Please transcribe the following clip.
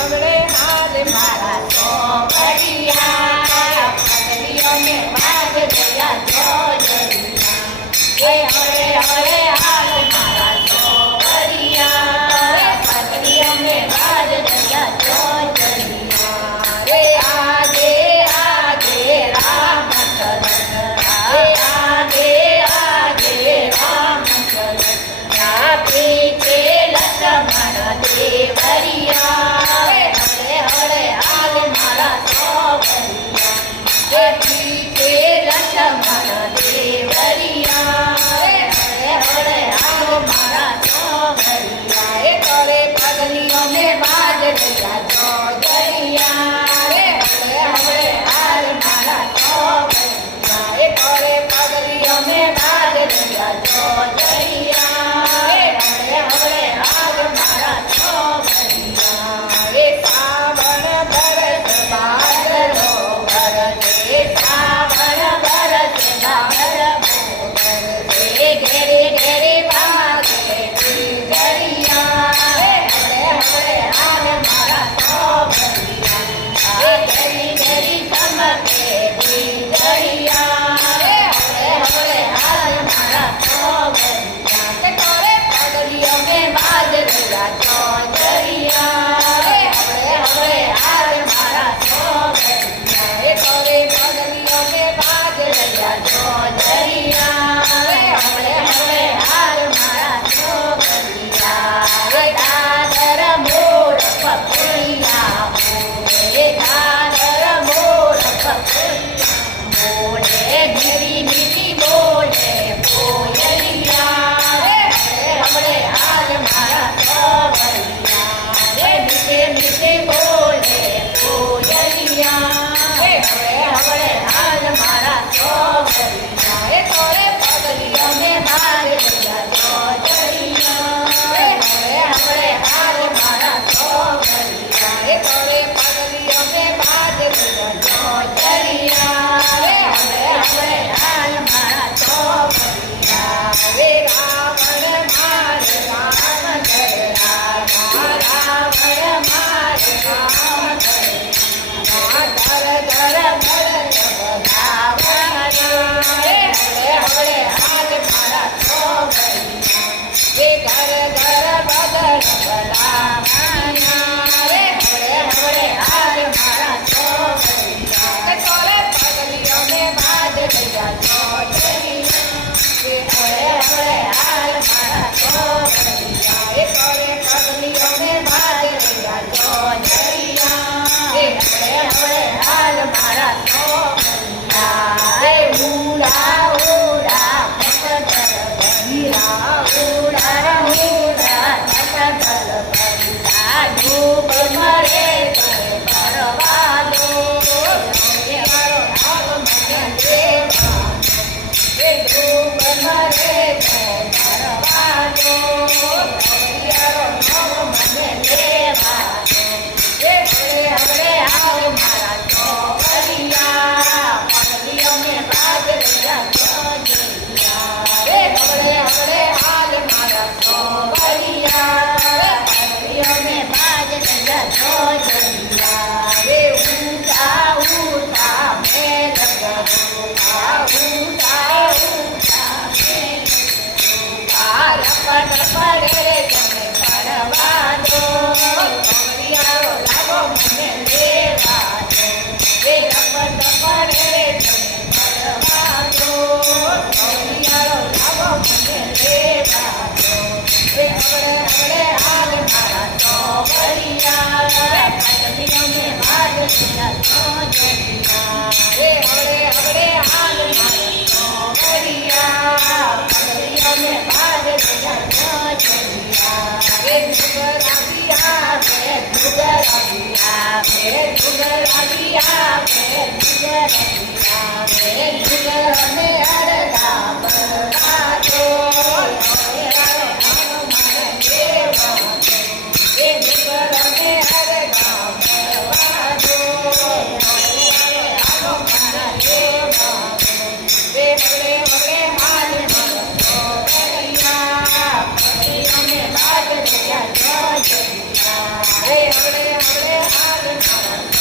હવડે હાલ મારા સોમરિયા પગલીઓને વાજ ગયા જોજરિયા હવડે હવડે હાલ મારા સોમરિયા પગલીઓને વાજ ગયા જોજરિયા રે આગે આગે રામચંદ્ર આગે આગે રામચંદ્ર પીછે લક્ષ્મણ દેવરિયા હરે હરે હાલ મારા સોમરિયા પીછે લક્ષ્મણ દેવરિયા હરે હરે હાલ મારા સોમરિયા કરે પગલીઓને બાજ રહ્યા જોજરિયા હરે હરે હાલ મારા સોમરિયા કરે પગલીઓને બાજ રહ્યા જોજરિયા હરે હરે હાલ મારા સોમરિયા શ્રાવણ બરસ ભાદરો બરસે શ્રાવણ બરસ ભાદરો બરસે ઘેરે ઘેરે ભાગે દરિયા હરે હરે હાલ મારા સોમરિયા ઘેરી ઘેરી ચમકે દરિયા હરે હરે હાલ મારા સોમરિયા કરે પગલીઓને બાજ રહ્યા જોજરિયા હરે હરે હાલ મારા સોમરિયા કરે પગલીઓને બાજ રહ્યા જોજરિયા હરે હરે હાલ મારા સોમરિયા દાદર મોર પપૈયા દાદર મોર પપૈયા મોડે ઘેરી મીઠી બોલે કોયલિયા હરે હાલ મારા સોમરિયા મીઠે મીઠે બોલે કોયલિયા હરે હાલ મારા સોમરિયા તોરે પગલીઓને બાજ રહ્યા જોજરિયા હરે હાલ મારા સોમરિયા તોરે પગલીઓને બાજ રહ્યા જોજરિયા હરે હાલ મારા સોમરિયા રાવણ મારે રામ કરે રાવણ મારે રામ કરે ધર ધર બધાવણ હરે હરે હાલ મારા સોમરિયા ઘર ઘર બદલ બધાવણ હરે હરે હાલ મારા સોમરિયા તોરે પગલીઓને બાજ રહ્યા જોજરિયા હરે હરે હાલ મારા સોમરિયા તોરે પગલીઓને બાજ રહ્યા જોજરિયા હરે હરે હાલ મારા સોમરિયા ઉડા ઉડા પટદર બહિરા ઉડા ઉડા પટદર બહિરા ડૂબ મરે તો મરવા દો મારો ભાગ મને લેવા ડૂબ મરે તો મરવા દો મારો ભાગ મને લેવા હરે હરે હાલ મારા સોમરિયા પગલીઓને બાજ રહ્યા જોજરિયા હરે હરે હાલ મારા સોમરિયા પગલીઓને બાજ રહ્યા જોજરિયા ઊંચા ઊંચા મેઘ ઊંચા ઊંચા મેઘ રપટ પડે તમે પડવા દો સોમરિયાઓ લાવો મને લેવા દો રપટ પડે તમે પડવા દો સોમરિયાઓ લાવો મને લેવા દો હરે હરે હાલ મારા સોમરિયા પગલીઓને બાજ રહ્યા જોજરિયા હરે હરે હાલ મારા સોમરિયા પગલીઓને બાજ રહ્યા જોજરિયા ડુગરાવિયા ડુગરને અડધા બરવા દો ડુગરને અડધા બરવા દો હરે હરે નમસ્કાર